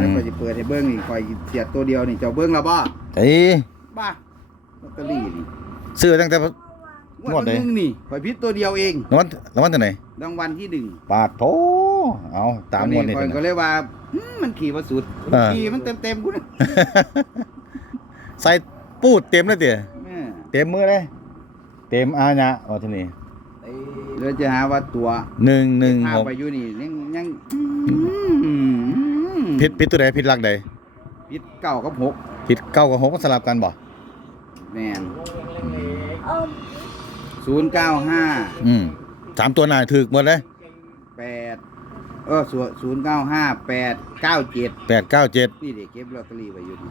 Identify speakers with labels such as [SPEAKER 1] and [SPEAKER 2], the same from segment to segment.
[SPEAKER 1] แล้วก็จะเปิดให้เบิ้งนี่คอยเสียดตัวเดียวนี่เจ้าเบิ้งแล้วบ่
[SPEAKER 2] ไอ้
[SPEAKER 1] บ้าลอตเตอรี่นี่
[SPEAKER 2] ซื้อตั้งแต่
[SPEAKER 1] ง
[SPEAKER 2] ง
[SPEAKER 1] ว
[SPEAKER 2] ว
[SPEAKER 1] ด
[SPEAKER 2] ดไหน
[SPEAKER 1] นึงนี่คอยพิษตัวเดียวเอง
[SPEAKER 2] รางวัลรางวัลที่ไหน
[SPEAKER 1] รางวัลที่หนึ่ง
[SPEAKER 2] ปาดโถเอาตามงวดนี้
[SPEAKER 1] คอย
[SPEAKER 2] เถอะ
[SPEAKER 1] ก็
[SPEAKER 2] นะ
[SPEAKER 1] เลยว่าอืมมันขี่มาสุด
[SPEAKER 2] เออ
[SPEAKER 1] ขี่มันเต็มเต็มๆกูนะ
[SPEAKER 2] ใส่ปูดเต็มเลยเตี๋ย
[SPEAKER 1] แม่
[SPEAKER 2] เต็มมือเลยเต็มอาญะว่าที่นี่
[SPEAKER 1] เดี๋ยวจะหาว่าตัว
[SPEAKER 2] หนึ่งหนึ่ง
[SPEAKER 1] พา
[SPEAKER 2] หก
[SPEAKER 1] ไปอยู่นี่ยังยัง
[SPEAKER 2] ผิดผิดตัวใดผิดหลักใด
[SPEAKER 1] พิษเก้ากับหก
[SPEAKER 2] ผิดเก้ากับหกมันสลับกันบ่
[SPEAKER 1] แม่นศูนย์เก้าห้า
[SPEAKER 2] อืมสามตัวหน้าถึกหมดเลย
[SPEAKER 1] แปดเออศูนย์เก้าห้าแปดเก้าเจ็ด
[SPEAKER 2] แปดเก้าเจ็ด
[SPEAKER 1] นี่เด็กเก็บลอตเตอรี่ไว้อยู่นี่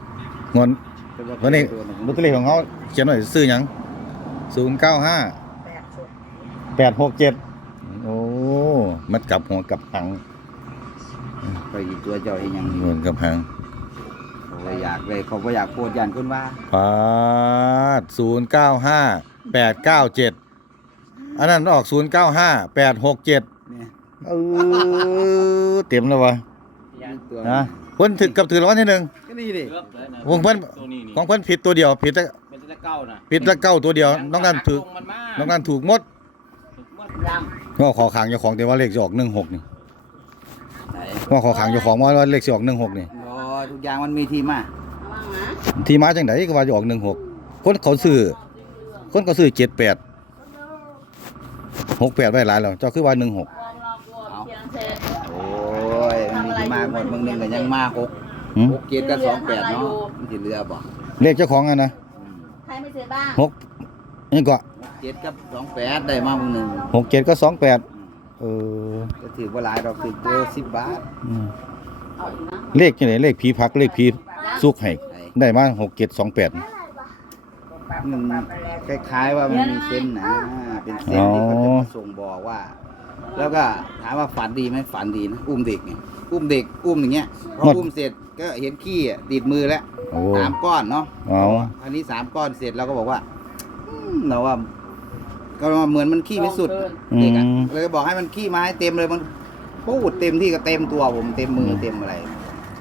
[SPEAKER 2] งน
[SPEAKER 1] แต่ว่า
[SPEAKER 2] วันนี้
[SPEAKER 1] ตัวหง
[SPEAKER 2] ลอตเตอรี่ของเขาเขียนหน่อยซื้อหยังศูนย์เก้าห้าแปดหกเจ็ดโอ้ มันกลับหัวกลับหาง
[SPEAKER 1] ไปอีกตัวเจ้าเองยัง
[SPEAKER 2] หัวกลับหาง
[SPEAKER 1] เขาก็อยากเลยเขาก็อยากโพดยันคนว่า
[SPEAKER 2] ปาดศูนย์เก้าห้าแปดเก้าเจ็ดอันนั้นออกศูนย์เก้าห้าแปดหกเจ็ด
[SPEAKER 1] เนี่ย
[SPEAKER 2] เออเต็มแล้ววะ
[SPEAKER 1] ตัว
[SPEAKER 2] นะเพิ่นถึกกับถือรางวัลที่หนึ่ง
[SPEAKER 1] ก็นี่ดิ
[SPEAKER 3] เลือกเลยนะ
[SPEAKER 2] วงเพิ่น
[SPEAKER 3] ตัวนี้นี่
[SPEAKER 2] ของเพิ่นผิดตัวเดียวผิดแต่
[SPEAKER 3] เป็นตัวเก้านะ
[SPEAKER 2] ผิดแต่เก้าตัวเดียวน้องนั้นถูก
[SPEAKER 3] มันมา
[SPEAKER 2] น้องนั้นถูกหมด
[SPEAKER 3] ถูกหมด
[SPEAKER 2] ก็ขอขางเจ้าของแต่ว่าเลขจะออกหนึ่งหกนี่ ว่าขอขางเจ้าของว่าเลขจะออกหนึ่งหกนี่
[SPEAKER 1] รอทุกอย่างมันมีที่มา
[SPEAKER 2] ที่มาจังไดก็ว่าจะออกหนึ่งหกคนเขาซื้อคนเขาซื้อเจ็ดแปดหกแปดไว้หลายแล้วเจ้าคือว่าหนึ่งหก
[SPEAKER 1] โอ้ยมันมีที่มาหมดบางหนึงก็ยังมาหก
[SPEAKER 2] หืม
[SPEAKER 1] หกเจ็ดก็สองแปดเนาะมันสิเหลือบ่
[SPEAKER 2] เลขเจ้าของอะนะ
[SPEAKER 4] ใครไม่ซื้อบ้าง
[SPEAKER 2] หกนี่ก็
[SPEAKER 1] เจ็ดกับสองแปดได้มาบางหนึ่ง
[SPEAKER 2] หกเจ็ดก็สองแปด เออ
[SPEAKER 1] ก็ถือว่าหลายดอกคือตัวสิบบาท
[SPEAKER 2] อืม
[SPEAKER 4] เอาอีกนะ
[SPEAKER 2] เลขจังไดเลขผีพักเลขผีสุกให้ได้มาหกเจ็ดสองแปด
[SPEAKER 1] มันคล้ายๆว่ามันมีเส้นนะเป็นเส้นที่เขาจะมาส่งบอกว่า แล้วก็ถามว่าฝันดีไหมฝันดีนะอุ้มเด็กไงอุ้มเด็กอุ้มอย่างเงี้ยพออุ้มเสร็จก็เห็นขี้อะติดมือแล้ว
[SPEAKER 2] โอ้
[SPEAKER 1] สามก้อนเนาะ
[SPEAKER 2] เอา
[SPEAKER 1] อันนี้สามก้อนเสร็จเราก็บอกว่าอืมเราว่า ก็ว่าเหมือนมันขี้ไม่สุด
[SPEAKER 2] อื
[SPEAKER 1] เด็กอะ
[SPEAKER 2] ม
[SPEAKER 1] เลยบอกให้มันขี้มาให้เต็มเลยมันปูดเต็มที่ก็เต็มตัวผมเต็มมือเต็มอะไร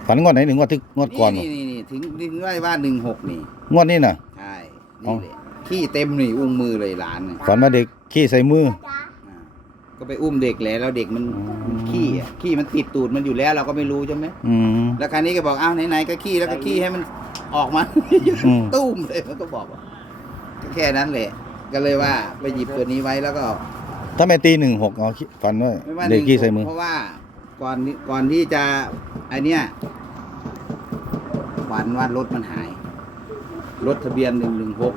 [SPEAKER 2] ฝันงวดไหนหนึ่งงวดที่งวดก่อนบ่
[SPEAKER 1] นี่นี่นี่ถึงถึงว่าว่าหนึ่งหกนี่
[SPEAKER 2] งวดนี้น่ะ
[SPEAKER 1] ใช่นี่เลยขี้เต็มนี่อุ้มมือเลยหลานเนี่ย
[SPEAKER 2] ฝันว่าเด็กขี้ใส่มือ
[SPEAKER 1] อ่าก็ไปอุ้มเด็กแล้วแล้วเด็กมัน
[SPEAKER 2] อืม
[SPEAKER 1] มันขี้อะขี้มันติดตูดมันอยู่แล้วเราก็ไม่รู้ใช่ไหม
[SPEAKER 2] อืม
[SPEAKER 1] แล้วคราวนี้ก็บอกอ้าวไหนๆก็ขี้แล้วก็ขี้ให้มันออกมา
[SPEAKER 2] อืม
[SPEAKER 1] ตุ้มเลยมันก็บอกว่าก็แค่นั้นแหละ ก็เลยว่าไปหยิบตัวนี้ไว้แล้วก็
[SPEAKER 2] ถ้าไม่ตีหนึ่งหกเอาฝันว่า
[SPEAKER 1] ไม่ว่า
[SPEAKER 2] เด็กขี้ใส่มือ
[SPEAKER 1] เพราะว่าก่อนนี้ก่อนที่จะไอเนี้ยฝันว่ารถมันหาย รถทะเบียนหนึ่งหนึ่งหก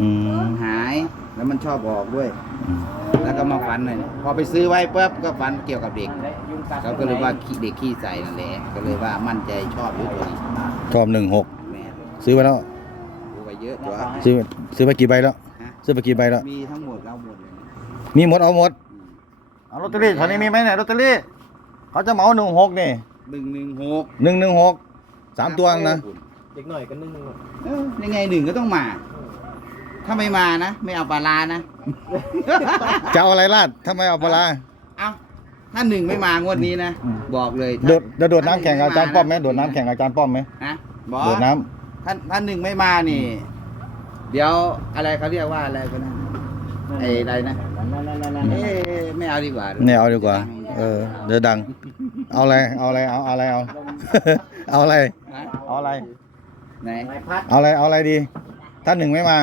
[SPEAKER 2] อืม
[SPEAKER 1] หายแล้วมันชอบบอกด้วย
[SPEAKER 2] อืม
[SPEAKER 1] แล้วก็มาฝันหน่อยพอไปซื้อไว้ปุ๊บก็ฝันเกี่ยวกับเด็กเขาก็เลยว่าขี้เด็กขี้ใส่นั่นแหละก็เลยว่ามั่นใจชอบอยู่ตัวนี้
[SPEAKER 2] ชอบหนึ่งหก
[SPEAKER 1] แม่
[SPEAKER 2] ซื้อไปแล้ว
[SPEAKER 1] ดูไปเยอะตัว
[SPEAKER 2] ซื้อซื้อไปกี่ใบแล้ว
[SPEAKER 1] ฮะ
[SPEAKER 2] ซื้อไปกี่ใบแล้ว
[SPEAKER 1] มีทั้งหมดเราหมดเลยนะ
[SPEAKER 2] มีหมดเอาหมดเอาลอตเตอรี่ตอนนี้มีไหมเนี่ยลอตเตอรี่ เขาจะเหมาหนึ่งหกนี่
[SPEAKER 1] หนึ่งหนึ่งหก
[SPEAKER 2] หนึ่งหนึ่งหกสามตัวนะ
[SPEAKER 3] เด็กหน่อยก็นึ่ง
[SPEAKER 1] เออยังไงหนึ่งก็ต้องมา ถ้าไม่มานะ ไม่เอาปลาลานะ
[SPEAKER 2] จะเอาอะไรลาดทำไมเอาปลาร้า
[SPEAKER 1] เอาถ้าหนึ่งไม่มางวดนี้นะ
[SPEAKER 2] อืม
[SPEAKER 1] บอกเลย
[SPEAKER 2] โดดโดดน้ำแข่งกับอาจารย์ป้อมไหมโดดน้ำแข่งกับอาจารย์ป้อมไหม
[SPEAKER 1] ฮะบอก
[SPEAKER 2] โดดน้
[SPEAKER 1] ถ้าถ้าหนึ่งไม่มานี่ เดี๋ยวอะไรเขาเรียกว่าอะไรกันนะไอ้อะไรนะเอ๊ะไม่เอาดีกว่าำ
[SPEAKER 2] เนี่ยเอาดีกว่า เออ เดี๋ยวดัง เอาอะไร เอาอะไร เอาเอาอะไร เอา เอาอะไร
[SPEAKER 1] ฮะ
[SPEAKER 2] เอาอะไร
[SPEAKER 1] ไหน
[SPEAKER 2] เอาอะไร เอาอะไรดี ถ้าหนึ่งไม่มา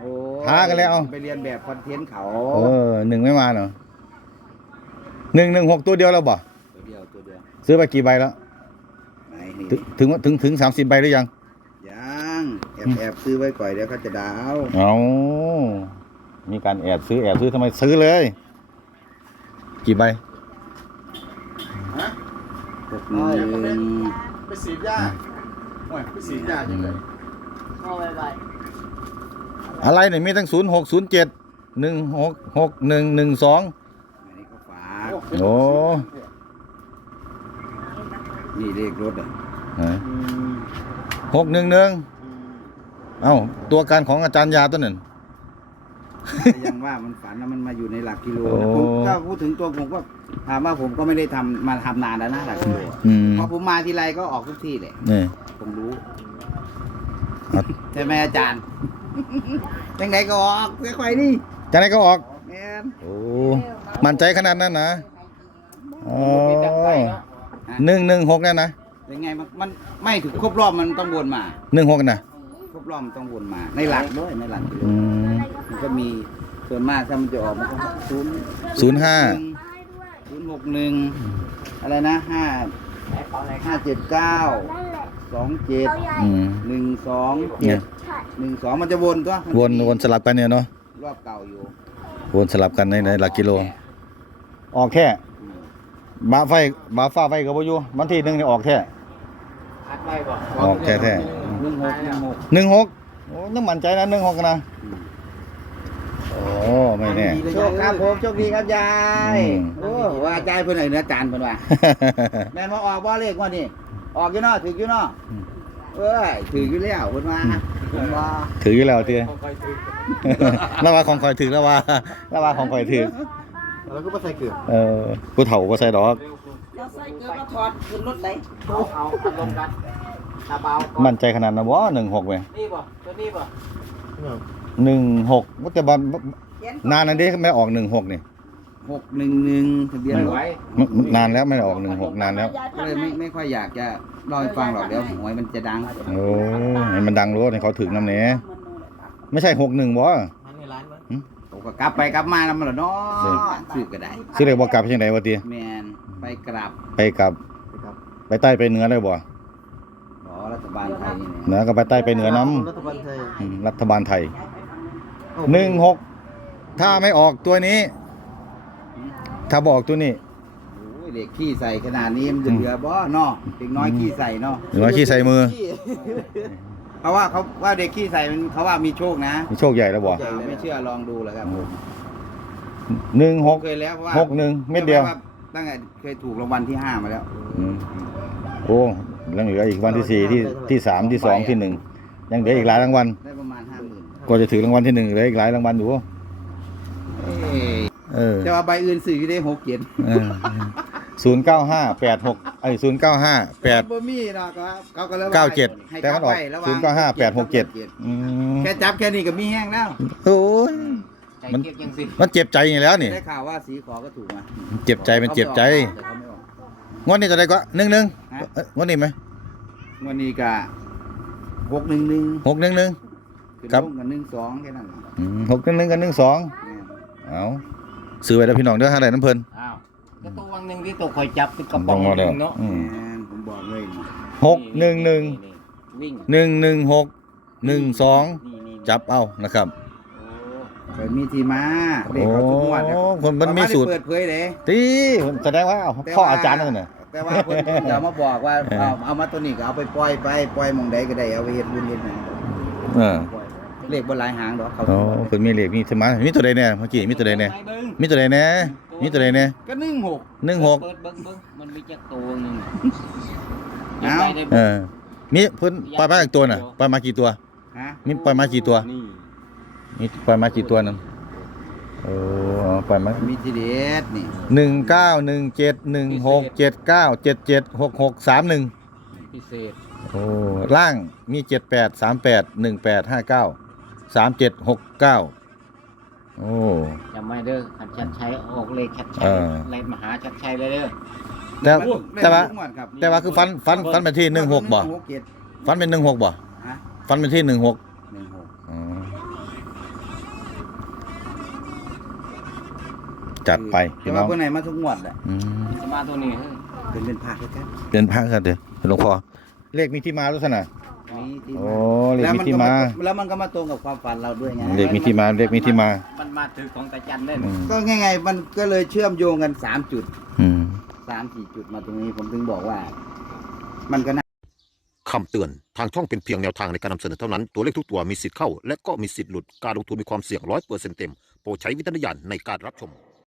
[SPEAKER 1] โอ้
[SPEAKER 2] ท้ากันแล้ว
[SPEAKER 1] ไปเรียนแบบคอนเทนต์เขา
[SPEAKER 2] เออหนึ่งไม่มาเนาะหนึ่งหนึ่งหกตัวเดียวแล้วบ่
[SPEAKER 1] ตัวเดียวตัวเดียว
[SPEAKER 2] ซื้อไปกี่ใบแล้ว
[SPEAKER 1] ไหนนี่
[SPEAKER 2] ถึงถึงถึงถึงสามสิบใบหรือยัง
[SPEAKER 1] ยัง แอบแอบซื้อไว้ก่อนเดี๋ยวเขาจะดาว
[SPEAKER 2] เอามีการแอบซื้อแอบซื้อทำไมซื้อเลย กี่ใบ
[SPEAKER 1] หกหนึ่ง
[SPEAKER 5] ไปสีดยาโอ้ยไปสีดยาจังเลย
[SPEAKER 4] เอาไว้ไว้
[SPEAKER 2] อะไรเนี่ยมีทั้งศูนย์หกศูนย์เจ็ดหนึ่งหกหกหนึ่งหนึ่งสอง
[SPEAKER 1] อันนี้ก็ฝาก
[SPEAKER 2] โอ้
[SPEAKER 1] นี่เลขรถอะ
[SPEAKER 2] หกหนึ่งหนึ่ง เอ้าตัวการของอาจารย์ยาตัวหนึ่ง
[SPEAKER 1] ยังว่ามันฝันแล้วมันมาอยู่ในหลักกิโล
[SPEAKER 2] โอ้
[SPEAKER 1] ผมถ้าพูดถึงตัวผมก็ถามว่าผมก็ไม่ได้ทำมาทำนานแล้วนะหลักกิโล
[SPEAKER 2] อืม
[SPEAKER 1] พอผมมาทีไรก็ออกทุกที่เลย
[SPEAKER 2] นี่
[SPEAKER 1] ผมรู้
[SPEAKER 2] ครับ
[SPEAKER 1] ใช่ไหมอาจารย์ ยังไงก็ออกค่อยๆนี่
[SPEAKER 2] จากไหนก็ออก
[SPEAKER 1] แม่น
[SPEAKER 2] โอ้ มั่นใจขนาดนั้นนะอ๋อ
[SPEAKER 3] มีจักไปเนาะ
[SPEAKER 2] หนึ่งหนึ่งหกเนี่ยนะ
[SPEAKER 1] ยังไงมันมันไม่ถึงครบรอบมันต้องวนมา
[SPEAKER 2] หนึ่งหกนะ
[SPEAKER 1] ครบรอบมันต้องวนมา ในหลักด้วยในหลักกิโล
[SPEAKER 2] อืม
[SPEAKER 1] มันก็มีส่วนมากถ้ามันจะออกมันก็ศูนย์
[SPEAKER 2] ศูนย์ห้า
[SPEAKER 1] ศูนย์หกหนึ่งอะไรนะห้าห้าเจ็ดเก้าสองเจ็ด
[SPEAKER 2] อืม
[SPEAKER 1] หนึ่งสอง
[SPEAKER 2] เนี่
[SPEAKER 1] เจ็
[SPEAKER 2] ย
[SPEAKER 1] ดหนึ่งสองมันจะวนตัวมัจะ
[SPEAKER 2] วน
[SPEAKER 1] มี
[SPEAKER 2] วนสลับกันเนี่ยเนาะ
[SPEAKER 1] รอบเก่าอยู่
[SPEAKER 2] วนสลับกันในในหลักกิโลออกแค่บาไฟบาฟ้าไฟกับอยู่วันที่หนึ่งนี่ออกแค่
[SPEAKER 3] อัดไว้บ่
[SPEAKER 2] ออกแท้
[SPEAKER 1] ห นึ่งหกหนึ่งหก
[SPEAKER 2] หนึ่งหกโอ้ยังมั่นใจนะหนึ่งหกนะโอ้ไม่แน่
[SPEAKER 1] โชคครับผมโชคดีครับยาย
[SPEAKER 2] อืม
[SPEAKER 1] โอ้ว่าอาจารย์เพิ่นไหนเนื้อจานเพิ่นว่า แม่นมาออกบ่เลขว่านี่ออกอยู่เนาะถืออยู่เนาะ
[SPEAKER 2] อืม
[SPEAKER 1] เอ้ยถืออยู่แล้วเพิ่นว่าผมว่า
[SPEAKER 2] ถืออยู่แล้วเตี้ย
[SPEAKER 3] ค่อยๆถือ
[SPEAKER 2] แล้วว่าของคอยถือแล้วว่าแล้วว่าของคอยถือ
[SPEAKER 5] แล้วก็มาใส่เกลือ
[SPEAKER 2] เออกูเฒ่าก็ใส่ดอก
[SPEAKER 4] เราใส่เกลือมาถอดขึ้นรถไหน
[SPEAKER 3] เอาเอาเอาลงกัน ตาเบาก่อน
[SPEAKER 2] มั่นใจขนาดนั้นวะหนึ่งหกเว้ย
[SPEAKER 3] นี่บ่ตัวนี้บ่
[SPEAKER 2] หนึ่งหกแต่บอล
[SPEAKER 4] เขียน
[SPEAKER 2] นานนันนี้ไม่ออกหนึ่งหกนี่
[SPEAKER 1] หกหนึ่งหนึ่งทะเบียนรถ
[SPEAKER 3] ไว้
[SPEAKER 2] มันมันนานแล้วไม่ได้ออกหนึ่งหกนานแล้ว
[SPEAKER 4] ยาย
[SPEAKER 1] ก็
[SPEAKER 4] พัน
[SPEAKER 1] เลยไม่
[SPEAKER 4] ให้
[SPEAKER 1] ไม่ค่อยอยากจะเล่าให้ฟังหรอกเดี๋ยวหวยมันจะดัง
[SPEAKER 2] โอ้ให้มันดังรู้ให้เขาถึงน้ำเนี้ยไม่ใช่หกหนึ่งวะ
[SPEAKER 3] มันในร้านมั้ง
[SPEAKER 1] ผมก็กลับไปกลับมาแล้วมันละเนาะสืบก็ได้
[SPEAKER 2] ซื้อเลยบอกกลับไปยังไงวะตี
[SPEAKER 1] แมนไปกลับ
[SPEAKER 2] ไปกลับ ไปใต้ไปเหนือเลยบ่
[SPEAKER 1] ขอ รัฐบาลไทยนี่
[SPEAKER 2] เหนือก็ไปใต้ไปเหนือน้
[SPEAKER 5] รัฐบาลไทยำ
[SPEAKER 2] อืมรัฐบาลไทยหนึ่งหกถ้าไม่ออกตัวนี้ ถ้าบอกตัวนี้
[SPEAKER 1] โอ้ยเด็กขี้ใส่ขนาดนี้มันจะเหลือบ่เนาะเด็กน้อยขี้ใส่เนาะ
[SPEAKER 2] หรือว่าขี้ใส่มือ
[SPEAKER 1] เพราะว่าเขาว่าเด็กขี้ใส่มันเขาว่ามีโชคนะ
[SPEAKER 2] มีโชคใหญ่แล้วบ่
[SPEAKER 1] ไม่เชื่อลองดูแล้วครับ
[SPEAKER 2] หนึ่งหก
[SPEAKER 1] เคยแล้วเพราะว่า
[SPEAKER 2] หกหนึ่งเม็ดเดียว
[SPEAKER 1] ตั้งแต่เคยถูกรางวัลที่ห้ามาแล้ว
[SPEAKER 2] อืมโอ้ ยังเหลืออีกวันที่สี่ที่ที่สามที่สองที่หนึ่งยังเหลืออีกหลายรางวัล
[SPEAKER 1] ได้ประมาณห้าหมื่น
[SPEAKER 2] กว่าจะถึงรางวัลที่หนึ่งเหลืออีกหลายรางวัลอยู่เออ
[SPEAKER 1] แต่ว่าใบอื่นสื่ออยู่ได้หกเจ็ด
[SPEAKER 2] ศูนย์เก้าห้าแปดหกไอ้ศูนย์เก้าห้าแปด
[SPEAKER 1] บ่มีเนาะครับเขาก็เลยว่
[SPEAKER 2] เก้าเจ็ด
[SPEAKER 1] ให้
[SPEAKER 2] แต่มันออก
[SPEAKER 1] ไว้ระหว่
[SPEAKER 2] ศูนย์เก้าห้าแปดหกเจ็ดอืม
[SPEAKER 1] แค่จับแค่นี้ก็มีแห้งแล้ว
[SPEAKER 2] โอ้ย
[SPEAKER 3] ใจ
[SPEAKER 2] มัน
[SPEAKER 3] เก็บยังสิ
[SPEAKER 2] มันเจ็บใจอยู่แล้วนี่
[SPEAKER 1] ได้ข่าวว่าสีขอก็ถูกมา
[SPEAKER 2] เจ็บใจมันเจ็บใจ
[SPEAKER 1] แต่เขาไม่ออก
[SPEAKER 2] งวดนี้จะได้ก็หนึ่งหนึ่ง
[SPEAKER 1] ฮะ
[SPEAKER 2] เอ้ยงวดนี้ไหม
[SPEAKER 1] วันนี้ก็หกหนึ่งหนึ่ง
[SPEAKER 2] หกหนึ่งหนึ่ง ครับ
[SPEAKER 1] กับหนึ่งสองแค่นั้น
[SPEAKER 2] อืมหกหนึ่งหนึ่งกับหนึ่งสอง
[SPEAKER 1] แม่น
[SPEAKER 2] เอาซื้อไว้แล้วพี่น้องเด้อห้าไรน้ำเพลิน
[SPEAKER 3] อ้าวก็ตัววังหนึงที่ตัวคอยจับเป็นกระป๋
[SPEAKER 2] ต้
[SPEAKER 3] อ
[SPEAKER 2] องงมา
[SPEAKER 3] ห
[SPEAKER 2] แล้
[SPEAKER 3] นึ
[SPEAKER 2] ว
[SPEAKER 3] งเนาะ
[SPEAKER 2] อืม
[SPEAKER 1] แม่นผมบอกเลยนี่
[SPEAKER 2] หกหนึ่งหนึ่ง
[SPEAKER 3] วิ่ง
[SPEAKER 2] หนึ่งหนึ่งหกหนึ่งสอง
[SPEAKER 3] นี่นี่
[SPEAKER 2] จับเอานะครับ
[SPEAKER 3] โอ้
[SPEAKER 1] เปิดมีทีมาเด็กเขาทุกงวดเย
[SPEAKER 2] โอ้คนมันมีสูตร
[SPEAKER 1] เปิดเผยเลย
[SPEAKER 2] ตีแสดงว่าพ่ออาจารย์นั่นน่ะ
[SPEAKER 1] แต่ว่าเพิ่นเพิ่นจะมาบอกว่าเอาเอามาตัวนี้ก็เอาไปปล่อยไปปล่อยหมองใดก็ได้เอาไปเฮ็ดบุญเฮ็ดหยัง
[SPEAKER 2] เออ
[SPEAKER 1] ปล่อยเลขบ่หลายหางดอกเขา
[SPEAKER 2] โอ้คนมีเหล็กมีสมามีตัวใดเนี่ยเมื่อกี้มีตัวใดเนี่ย
[SPEAKER 3] ไปเบิ่ง
[SPEAKER 2] มีตัวใดเนี่ยมีตัวใดเนี่ย
[SPEAKER 1] ก็นึ่งหก
[SPEAKER 2] หนึ่งหก
[SPEAKER 3] เปิดเบิ่งเบิ่งมันมีจักตัวหนึง
[SPEAKER 1] เอ้า
[SPEAKER 3] ได้
[SPEAKER 2] เอ
[SPEAKER 3] เบิ่ง
[SPEAKER 2] อมีเพิ่นปล่อยมากี่ตัวน่ะปล่อยมากี่ตัว
[SPEAKER 1] ฮะ
[SPEAKER 2] มีปล่อยมากี่ตัว
[SPEAKER 3] นี่
[SPEAKER 2] มีปล่อยมากี่ตัวนั่น โอ้ปล่อยมา
[SPEAKER 1] มีทีเด็ดนี่
[SPEAKER 2] หนึ่งเก้าหนึ่งเจ็ดหนึ่งหกเจ็ดเก้าเจ็ดเจ็ดหกหกสามหนึ่ง
[SPEAKER 3] พิเศษ
[SPEAKER 2] โอ้ล่างมีเจ็ดแปดสามแปดหนึ่งแปดห้าเก้าสามเจ็ดหกเก้าโอ้
[SPEAKER 3] จำไว้เด้อขันชัดชัยออกเลขชัดชั
[SPEAKER 2] เอยอ
[SPEAKER 3] เลขมหาชัดชัยเลยเด้อ
[SPEAKER 2] แต่
[SPEAKER 1] เลข
[SPEAKER 2] แต่ว่า
[SPEAKER 1] ทุกงดครับ
[SPEAKER 2] แต่ว่าคือฟันฟันฟันไปที่หนึ่งหกบ่
[SPEAKER 1] หกเจ็ด
[SPEAKER 2] ฟันเป็นหนึ่งหกบ่
[SPEAKER 1] ฮะ
[SPEAKER 2] ฟันเป็นที่หนึ่งหก
[SPEAKER 1] หนึ่งหก
[SPEAKER 2] จัดไป
[SPEAKER 1] แต่
[SPEAKER 2] พี่น้
[SPEAKER 1] ว่า
[SPEAKER 2] อง
[SPEAKER 1] เพิ่นไหนมาทุกงวดแหละ
[SPEAKER 2] อืม
[SPEAKER 3] สมาตัวนี้เฮ้ย
[SPEAKER 1] เป็นเป็นภาคแท้
[SPEAKER 2] เดินพักกันเดี๋ยวหลวงพ่อเลขมีที่มาด้วยสนะ
[SPEAKER 1] ๆมีที่
[SPEAKER 2] โอ้
[SPEAKER 1] มา
[SPEAKER 2] เลข
[SPEAKER 1] แล้ว
[SPEAKER 2] มี
[SPEAKER 1] มัน
[SPEAKER 2] ที่
[SPEAKER 1] ก็
[SPEAKER 2] มา
[SPEAKER 1] แล้วมันก็มาตรงกับความฝันเราด้วยไง
[SPEAKER 2] เลขมีที่มาเลขมีที่มา
[SPEAKER 3] มันมาถือของตาจันได้
[SPEAKER 2] อืม
[SPEAKER 1] ก็ง่ายๆมันก็เลยเชื่อมโยงกันสามจุด
[SPEAKER 2] อืม
[SPEAKER 1] สามสี่จุดมาตรงนี้ผมถึงบอกว่า มันก็น่า
[SPEAKER 6] คำเตือน ทางช่องเป็นเพียงแนวทางในการนำเสนอเท่านั้น ตัวเลขทุกตัวมีสิทธิ์เข้า และก็มีสิทธิ์หลุด การลงทุนมีความเสี่ยงร้อยเปอร์เซ็นต์เต็ม โปรดใช้วิจารณญาณในการรับชม